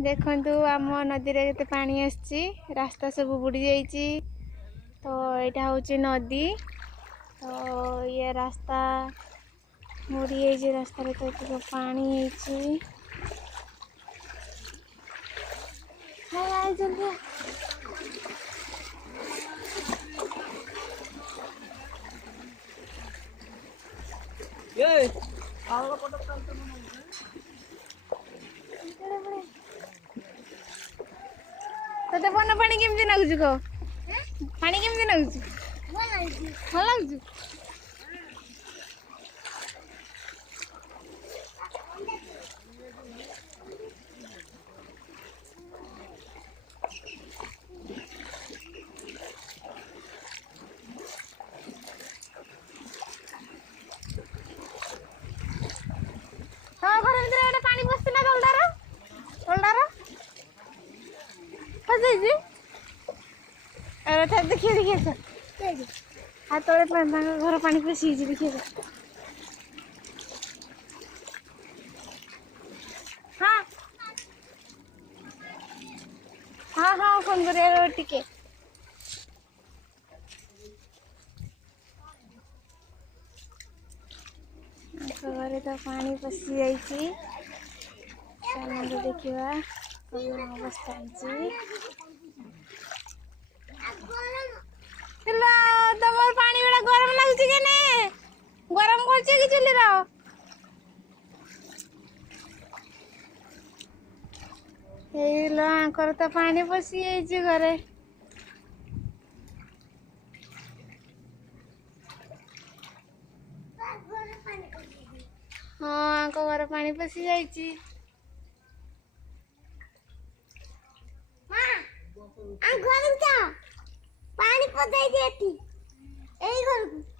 देखु आम नदी रे केते पानी आसी रास्ता सब बुड़ी जाइए। तो यहाँ हूँ नदी। तो ये रास्ता बुड़ी जाइए। रास्ता तो पानी है। जल्दी तोते बन पानी केमती लगुच कह पानी केमती लगुच भल लगुच। हाँ घर भीतर गोटे पानी पशिला तलदार तलदार फसी देखिए देखिए हाथ तले घर पानी पशि देखिए। हाँ हाँ हाँ फोन कर टिके घरे तो पानी पशि जाइए। चलो देखा अवस्था तुम पानी गुड़ा गरम लगुच के गरम कर चुली आंकर तो पानी पशि जाइए घरे। हाँ आंक घर पानी पशि जाइए। पानी पदाई देती घर को।